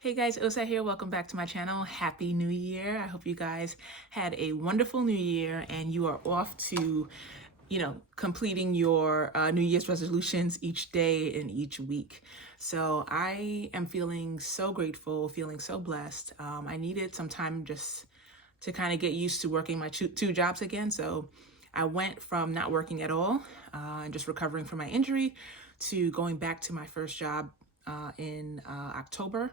Hey guys, Osa here. Welcome back to my channel. Happy New Year. I hope you guys had a wonderful New Year and you are off to, completing your New Year's resolutions each day and each week. So I am feeling so grateful, feeling so blessed. I needed some time just to kind of get used to working my two jobs again. So I went from not working at all and just recovering from my injury to going back to my first job in October,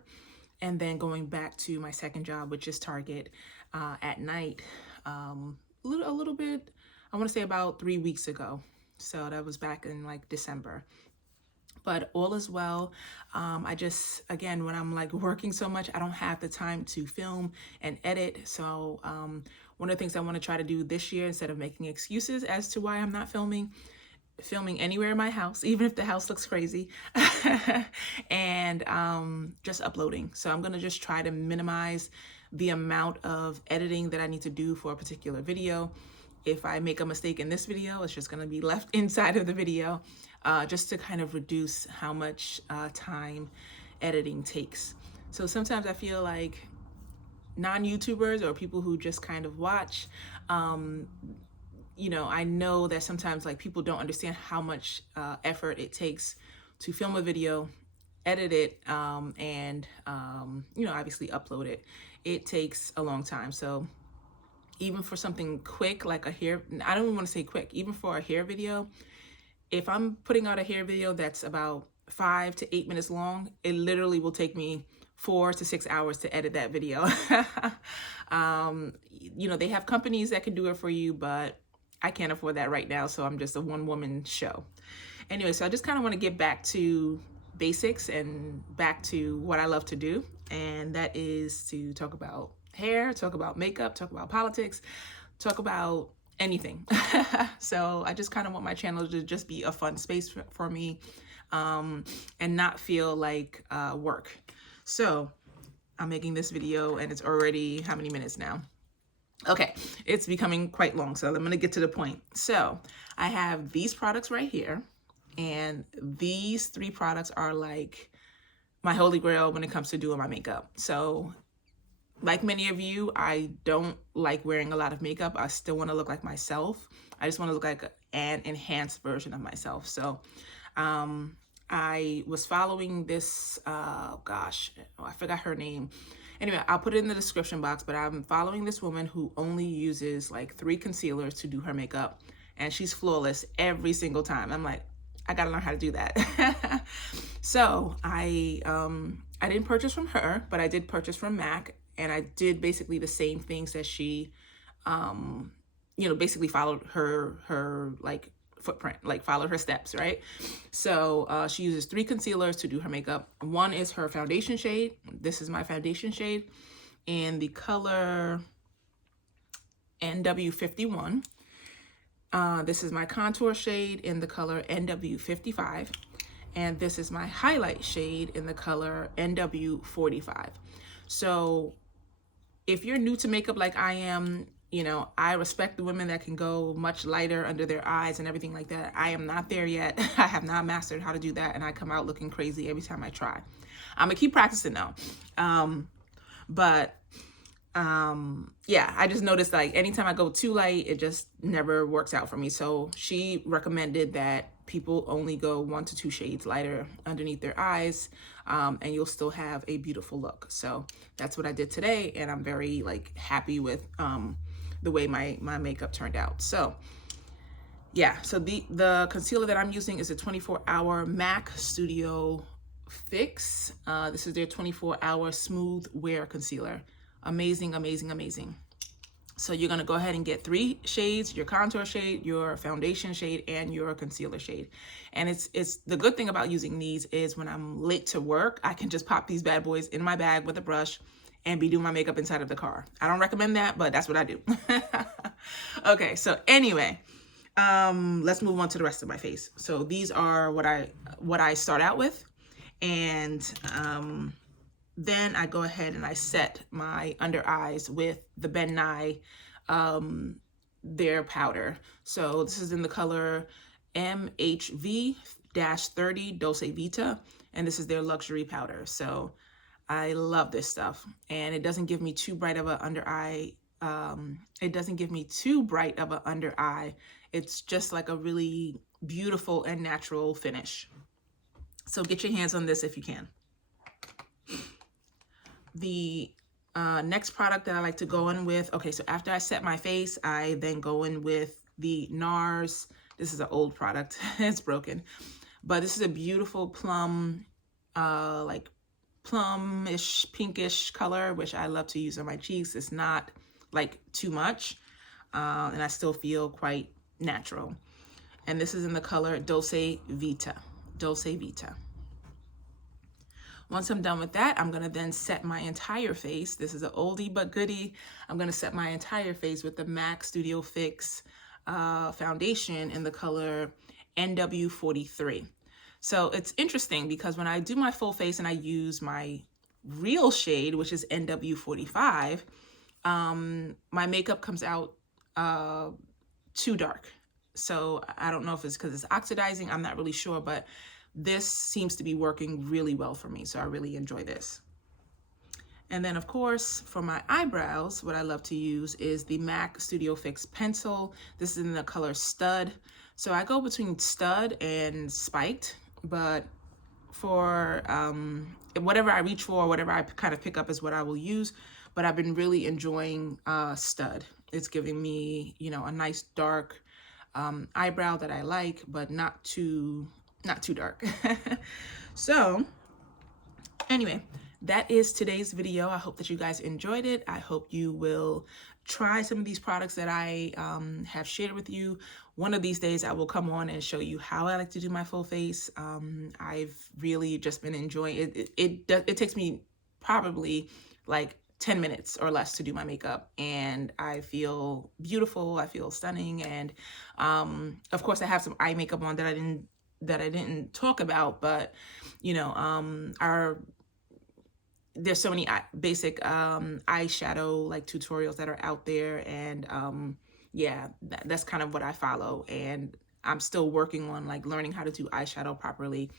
and then going back to my second job, which is Target, at night, a little bit, I want to say about 3 weeks ago. So that was back in like December. But all is well. I just, again, when I'm like working so much, I don't have the time to film and edit. So one of the things I want to try to do this year, instead of making excuses as to why I'm not filming anywhere in my house, even if the house looks crazy, and just uploading. So I'm gonna just try to minimize the amount of editing that I need to do for a particular video. If I make a mistake in this video, it's just gonna be left inside of the video, just to kind of reduce how much time editing takes. So sometimes I feel like non-YouTubers or people who just kind of watch, I know that sometimes like people don't understand how much effort it takes to film a video, edit it, and obviously upload it. It takes a long time. So even for something quick like a hair, I don't even want to say quick, even for a hair video, if I'm putting out a hair video that's about 5 to 8 minutes long, it literally will take me 4 to 6 hours to edit that video. They have companies that can do it for you, but I can't afford that right now, so I'm just a one-woman show. Anyway, so I just kind of want to get back to basics and back to what I love to do, and that is to talk about hair, talk about makeup, talk about politics, talk about anything. So I just kind of want my channel to just be a fun space for me, and not feel like work. So I'm making this video and it's already how many minutes now? Okay, it's becoming quite long, so I'm gonna get to the point. So I have these products right here, and these three products are like my holy grail when it comes to doing my makeup. So like many of you, I don't like wearing a lot of makeup. I still want to look like myself. I just want to look like an enhanced version of myself. So I was following this, I forgot her name. Anyway, I'll put it in the description box, but I'm following this woman who only uses like 3 concealers to do her makeup, and she's flawless every single time. I'm like, I gotta learn how to do that. So I didn't purchase from her, but I did purchase from MAC, and I did basically the same things that she, basically followed her like footprint, like followed her steps, right? So she uses 3 concealers to do her makeup. One is her foundation shade. This is my foundation shade in the color NW51. This is my contour shade in the color NW55. And this is my highlight shade in the color NW45. So if you're new to makeup like I am, I respect the women that can go much lighter under their eyes and everything like that. I am not there yet. I have not mastered how to do that, and I come out looking crazy every time I try. I'm gonna keep practicing though. Yeah, I just noticed like anytime I go too light, it just never works out for me. So she recommended that people only go 1 to 2 shades lighter underneath their eyes, and you'll still have a beautiful look. So that's what I did today, and I'm very like happy with the way my makeup turned out. So yeah, so the concealer that I'm using is a 24-hour MAC Studio Fix. This is their 24-hour smooth wear concealer. Amazing, amazing, amazing. So you're gonna go ahead and get 3 shades: your contour shade, your foundation shade, and your concealer shade. And it's the good thing about using these is when I'm late to work, I can just pop these bad boys in my bag with a brush and be doing my makeup inside of the car. I don't recommend that, but that's what I do. Okay, so anyway, let's move on to the rest of my face. So these are what I start out with, and then I go ahead and I set my under eyes with the Ben Nye their powder. So this is in the color MHV-30 Dolce Vita, and this is their luxury powder. So I love this stuff, and it doesn't give me too bright of an under eye. It doesn't give me too bright of an under eye. It's just like a really beautiful and natural finish. So get your hands on this if you can. The next product that I like to go in with, okay, so after I set my face, I then go in with the NARS. This is an old product, it's broken, but this is a beautiful plum, like plum-ish, pinkish color, which I love to use on my cheeks. It's not like too much, and I still feel quite natural. And this is in the color Dolce Vita. Dolce Vita. Once I'm done with that, I'm gonna then set my entire face. This is an oldie but goodie. I'm gonna set my entire face with the MAC Studio Fix foundation in the color NW43. So it's interesting because when I do my full face and I use my real shade, which is NW45, my makeup comes out too dark. So I don't know if it's because it's oxidizing, I'm not really sure, but this seems to be working really well for me. So I really enjoy this. And then of course, for my eyebrows, what I love to use is the MAC Studio Fix pencil. This is in the color Stud. So I go between Stud and Spiked, but for whatever I reach for, whatever I kind of pick up is what I will use. But I've been really enjoying Stud. It's giving me, you know, a nice dark eyebrow that I like, but not too dark. So anyway, that is today's video. I hope that you guys enjoyed it. I hope you will try some of these products that I have shared with you. One of these days I will come on and show you how I like to do my full face. I've really just been enjoying it. It takes me probably like 10 minutes or less to do my makeup, and I feel beautiful. I feel stunning. And of course I have some eye makeup on that I didn't talk about, but you know, there's so many basic eyeshadow like tutorials that are out there, and yeah, that's kind of what I follow, and I'm still working on like learning how to do eyeshadow properly.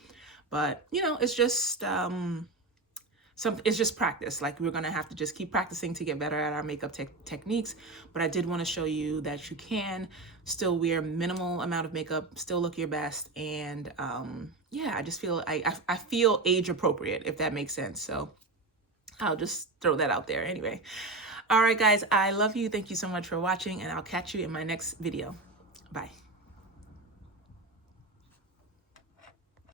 But you know, it's just it's just practice. Like we're gonna have to just keep practicing to get better at our makeup techniques. But I did want to show you that you can still wear minimal amount of makeup, still look your best, and yeah, I just feel I feel age appropriate, if that makes sense. So I'll just throw that out there anyway. All right, guys, I love you. Thank you so much for watching, and I'll catch you in my next video. Bye.